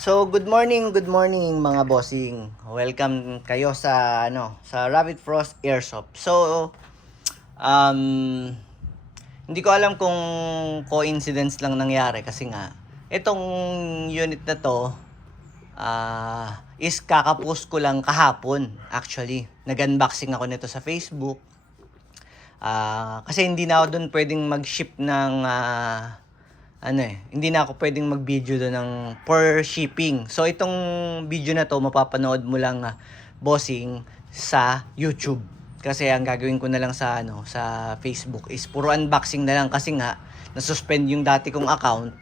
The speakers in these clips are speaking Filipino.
Good morning mga bossing. Welcome kayo sa sa Rabbit Frost Airsoft. Um hindi ko alam kung coincidence lang nangyari kasi nga itong unit na to is kakapost ko lang kahapon actually. Nag-unboxing ako nito sa Facebook. Kasi hindi na ako doon pwedeng mag-ship ng hindi na ako pwedeng mag-video doon ng for shipping. So itong video na to mapapanood mo lang bossing sa YouTube. Kasi ang gagawin ko na lang sa sa Facebook is puro unboxing na lang kasi nga na-suspend yung dati kong account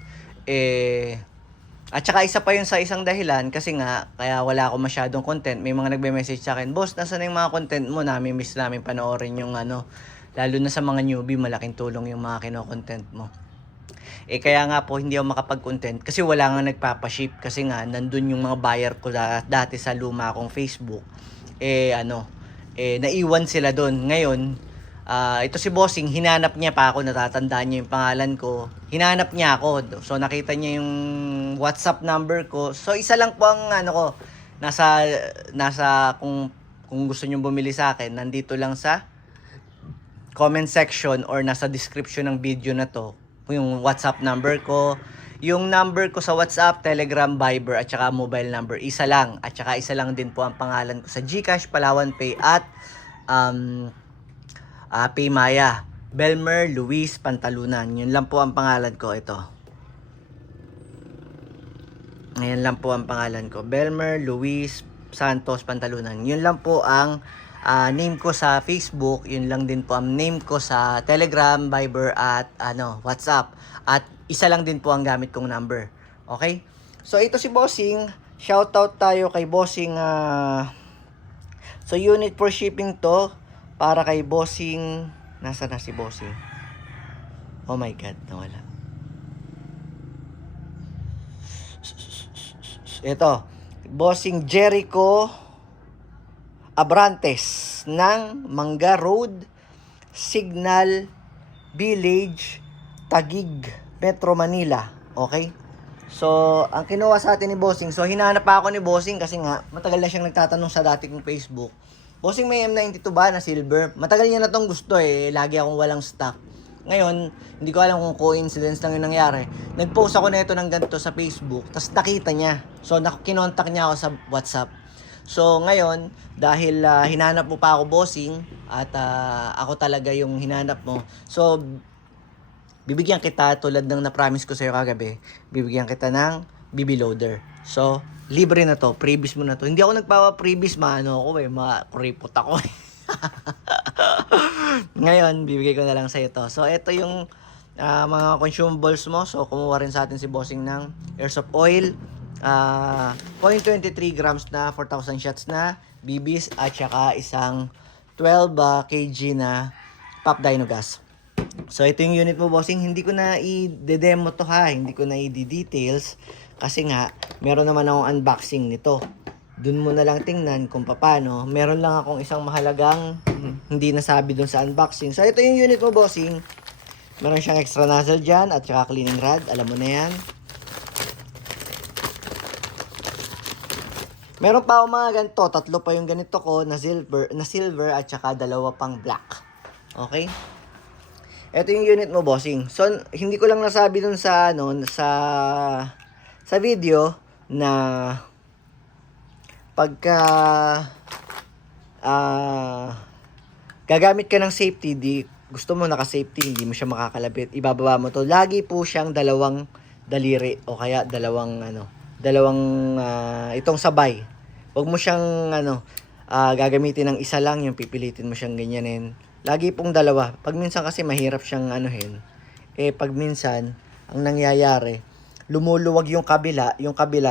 at saka isa pa yun sa isang dahilan kasi nga kaya wala ako masyadong content. May mga nagbe-message sa akin, "Boss, nasaan na yung mga content mo? Nami-miss namin panoorin yung lalo na sa mga newbie, malaking tulong yung mga kino-content mo." Kaya nga po hindi ako makapag-content kasi wala nga nagpapaship kasi nga nandun yung mga buyer ko dati sa luma kong Facebook. Naiwan sila doon. Ngayon, ito si Bossing, hinanap niya pa ako, natatandaan niya yung pangalan ko. Hinanap niya ako. So nakita niya yung WhatsApp number ko. So isa lang po ang ko, nasa kung gusto niyo bumili sa akin, nandito lang sa comment section or nasa description ng video na to yung WhatsApp number ko. Yung number ko sa WhatsApp, Telegram, Viber at saka mobile number, isa lang. At saka isa lang din po ang pangalan ko sa GCash, Palawan Pay at Paymaya. Belmer Luis Pantalunan. Yun lang po ang pangalan ko. Ito. Ngayon lang po ang pangalan ko. Belmer Luis Santos Pantalunan. Yun lang po ang name ko sa Facebook. Yun lang din po ang name ko sa Telegram, Viber at WhatsApp. At isa lang din po ang gamit kong number. Okay? So ito si Bossing. Shoutout tayo kay Bossing. So unit for shipping to para kay Bossing. Nasaan na si Bossing? Oh my God, nawala. Ito, Bossing Jericho Abrantes ng Mangga Road, Signal Village, Taguig, Metro Manila. Okay? So, ang kinuha sa atin ni Bossing, so hinanap pa ako ni Bossing kasi nga matagal na siyang nagtatanong sa dati kong Facebook. Bossing, may M92 ba na silver? Matagal niya na tong gusto lagi akong walang stock. Ngayon, hindi ko alam kung coincidence lang yung nangyari. Nag-post ako na ito ng ganito sa Facebook, tapos nakita niya. So, kinontak niya ako sa WhatsApp. So, ngayon, dahil hinanap mo pa ako, Bossing, at ako talaga yung hinanap mo. So, bibigyan kita, tulad ng na-promise ko sa'yo kagabi, bibigyan kita ng BB loader. So, libre na to, previous mo na to. Hindi ako nagpapa-previous, kuripot ako Ngayon, bibigay ko na lang sa'yo to. So, ito yung mga consumables mo. So, kumuha rin sa atin si Bossing ng airsoft oil, 0.23 grams na 4,000 shots na BBs at saka isang 12 kg na pop dino gas. So ito yung unit mo, Bossing. Hindi ko na i-demo to hindi ko na i-details kasi nga meron naman akong unboxing nito. Dun mo na lang tingnan kung paano. Meron lang akong isang mahalagang hindi nasabi dun sa unboxing. So ito yung unit mo, Bossing. Meron siyang extra nozzle dyan at saka cleaning rod, alam mo na yan. Meron pa ako mga ganito, 3 pa yung ganito ko na silver at saka 2 pang black. Okay? Ito yung unit mo, Bossing. So, hindi ko lang nasabi dun sa sa video na pagka gagamit ka ng safety, gusto mo naka-safety, hindi mo siya makakalabit, ibababa mo to. Lagi po siyang 2 daliri o kaya dalawang itong sabay. Huwag mo siyang gagamitin ng isa lang, yung pipilitin mo siyang ganyanin. Lagi pong 2. Pag minsan kasi mahirap siyang pag minsan ang nangyayari, lumuluwag yung kabila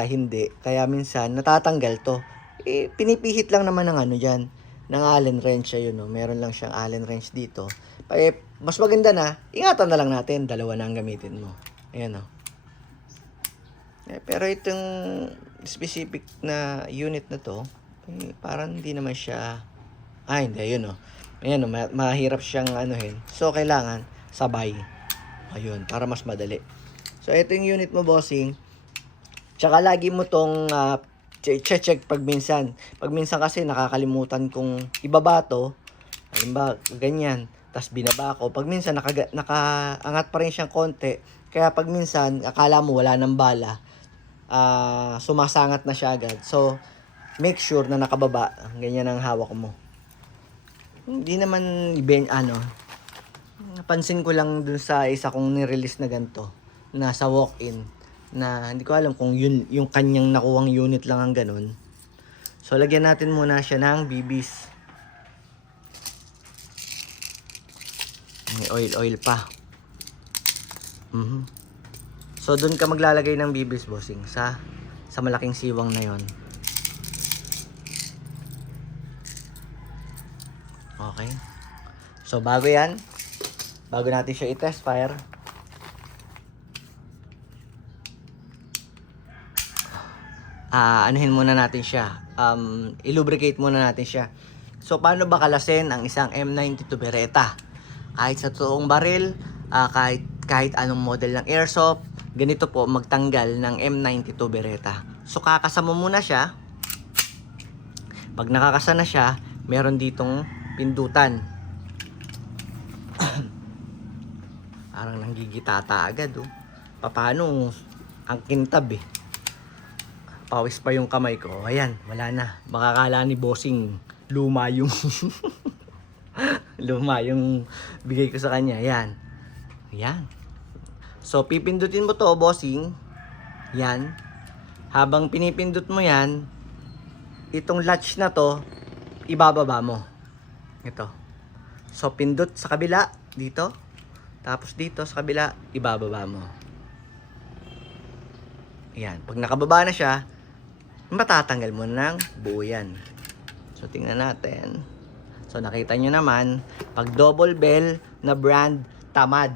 hindi. Kaya minsan natatanggal to. Pinipihit lang naman ng diyan, ng Allen wrench ayun meron lang siyang Allen wrench dito. Mas maganda na, ingatan na lang natin, 2 na ang gamitin mo. Ayan pero itong specific na unit na to, parang hindi naman siya, hindi, ayun ayan mahirap siyang so kailangan sabay, ayun, para mas madali. So ito yung unit mo, Bossing. Tsaka lagi mo tong check pag minsan. Pag minsan kasi nakakalimutan kung ibaba to. Halimbawa, ganyan. Tapos binaba ko. Pag minsan nakaangat pa rin siyang konti. Kaya pag minsan akala mo wala ng bala, sumasangat na siya agad. So, make sure na nakababa. Ganyan ang hawak mo. Hindi naman napansin ko lang dun sa isa kong nirelease na ganito. Nasa walk-in. Na hindi ko alam kung yun yung kanyang nakuwang unit lang ang ganun. So, lagyan natin muna siya ng BBs. May oil pa. So, dun ka maglalagay ng BBs, bossing. Sa malaking siwang na yon. Okay. So, bago natin siya i-test fire, anuhin muna natin siya. I-lubricate muna natin siya. So, paano ba kalasin ang isang M92 Beretta? Kahit sa toong baril, kahit anong model ng airsoft, ganito po magtanggal ng M92 Beretta. So, kakasa mo muna siya. Pag nakakasa na siya, meron ditong pindutan. Parang nanggigitata agad, oh. Paano? Ang kintab, eh. Pawis pa yung kamay ko. Ayan, wala na. Baka kala ni bossing luma yung luma yung bigay ko sa kanya. Ayan. Ayan. So, pipindutin mo to, bossing. Yan. Habang pinipindot mo yan, itong latch na to, ibababa mo. Ito. So, pindot sa kabila, dito. Tapos dito, sa kabila, ibababa mo. Ayan. Pag nakababa na siya, matatanggal mo ng buo yan. So, tingnan natin. So, nakita nyo naman, pag double bell na brand, tamad.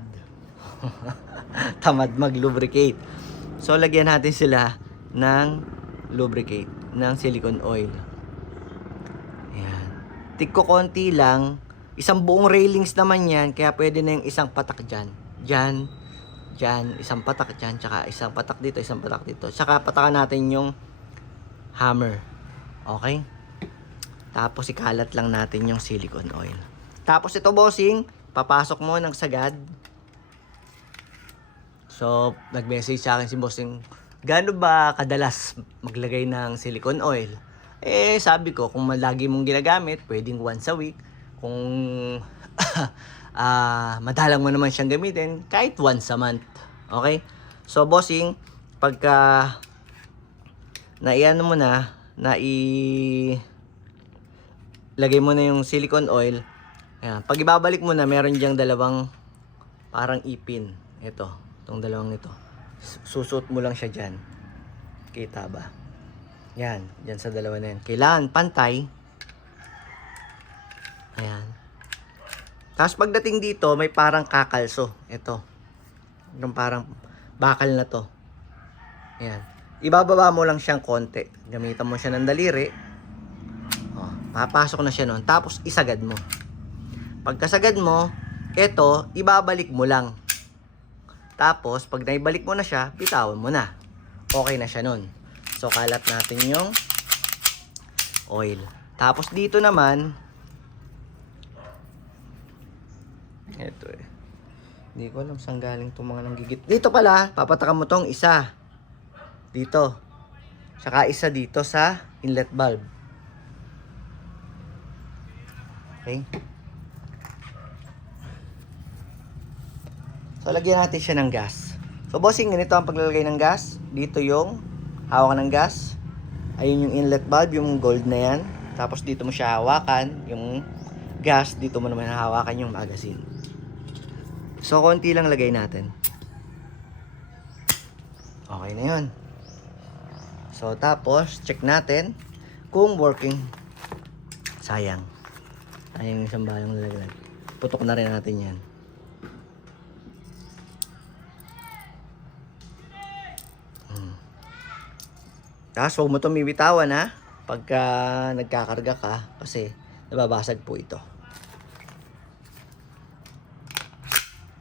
Tamad mag-lubricate. So, lagyan natin sila ng lubricate, ng silicone oil. Ayan. Tigko konti lang. Isang buong railings naman yan, kaya pwede na yung isang patak dyan. Dyan, isang patak dyan, tsaka isang patak dito, isang patak dito. Tsaka patakan natin yung hammer. Okay? Tapos ikalat lang natin yung silicone oil. Tapos ito, bossing, papasok mo ng sagad. So, nag-message sa akin si bossing, gaano ba kadalas maglagay ng silicone oil? Eh, sabi ko, kung lagi mong ginagamit, pwedeng once a week. Kung madalang mo naman siyang gamitin, kahit once a month. Okay? So, bossing, pagka naiano mo na, lagay mo na yung silicone oil, ayan, pag ibabalik mo na, meron diyang dalawang parang ipin. Itong dalawang nito. Susuot mo lang siya dyan. Kita ba? Yan, dyan sa dalawa na yan. Kailangan pantay. Ayan. Tapos pagdating dito, may parang kakalso. Ito. Yung parang bakal na to. Ayan. Ibababa mo lang siyang konti. Gamitan mo siya ng daliri. Papasok na siya nun. Tapos isagad mo. Pagkasagad mo, ito, ibabalik mo lang. Tapos, pag naibalik mo na siya, bitawan mo na. Okay na siya nun. So, kalat natin yung oil. Tapos, dito naman, ito eh. Hindi ko alam saan galing itong mga nanggigit. Dito pala, papatakan mo tong isa. Dito. Saka isa dito sa inlet valve. Okay. So, lagyan natin siya ng gas. So, bossing, ganito ang paglalagay ng gas. Dito yung hawakan ng gas. Ayun yung inlet valve, yung gold na yan. Tapos, dito mo siya hawakan, yung gas. Dito mo naman hawakan yung magazine. So, konti lang lagay natin. Okay na yun. So, tapos, check natin kung working. Sayang. Ayun yung isang balang nalaglag. Putok na rin natin yan. Tapos huwag mo itong bibitawan, ha, pagka nagkakarga ka, kasi nababasag po ito.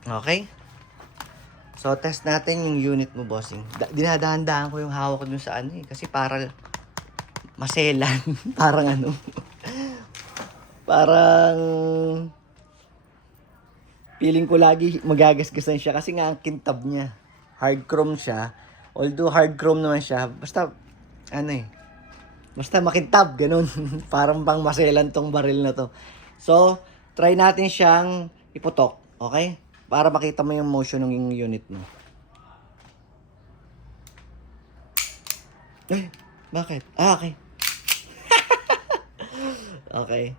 Okay? So, test natin yung unit mo, bossing. Dinadahan-dahan ko yung hawak ko dun sa ano eh. Kasi para maselan. Parang ano. Parang feeling ko lagi magagasgasan siya kasi nga ang kintab niya. Hard chrome siya. Although hard chrome naman siya, basta ano eh. Basta makintab, ganun. Parang pang maselan tong baril na to. So, try natin siyang iputok, okay? Para makita mo yung motion ng unit mo. Eh, bakit? Ah, okay. Okay.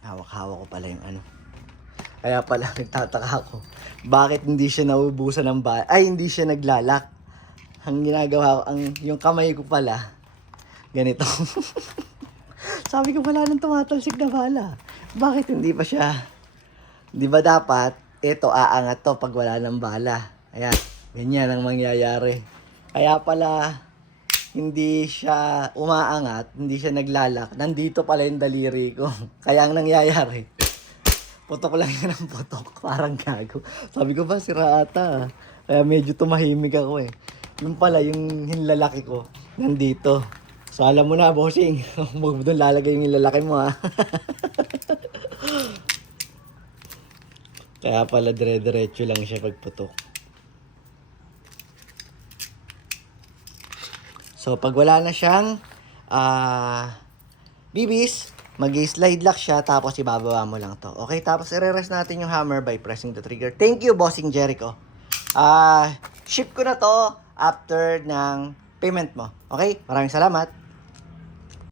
Hawak-hawak ko pala yung ano. Kaya pala nagtataka ako. Bakit hindi siya naubusan ng bala? Ay, hindi siya naglalak. Ang ginagawa ko, yung kamay ko pala, ganito. Sabi ko pala nang tumatalsik na bala. Bakit hindi pa siya? Di ba dapat, ito aangat to pag wala ng bala. Ayan, ganyan ang mangyayari. Kaya pala, hindi siya umaangat, hindi siya naglalak. Nandito pala yung daliri ko. Kaya ang nangyayari, putok lang yan ang putok. Parang gago. Sabi ko ba, sira ata. Kaya medyo tumahimik ako eh. Yung pala, yung hinlalaki ko, nandito. So alam mo na, bossing. Huwag mo doon lalagay yung hinlalaki mo ha. Kaya pala dire-diretso lang siya pagputok. So pag wala na siyang bibis, mag-slide lock siya tapos ibababa mo lang to. Okay, tapos i-rest natin yung hammer by pressing the trigger. Thank you, bossing Jericho. Ship ko na to after ng payment mo. Okay? Maraming salamat.